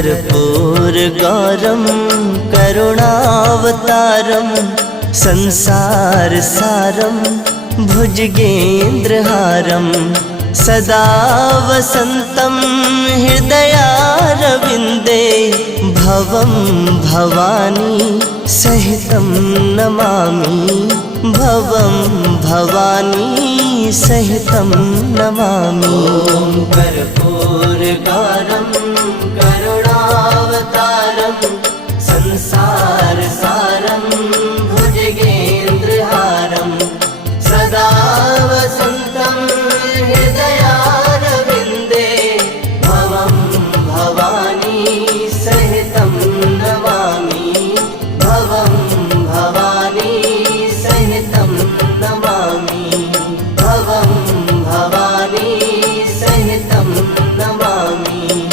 कर्पूरगौरं करुणावतारं संसारसारं भुजगेन्द्रहारं सदा वसन्तं हृदयारविन्दे भवं भवानी सहितं नमामि भवं भवानी सहितं नमामि। कर्पूरगौरं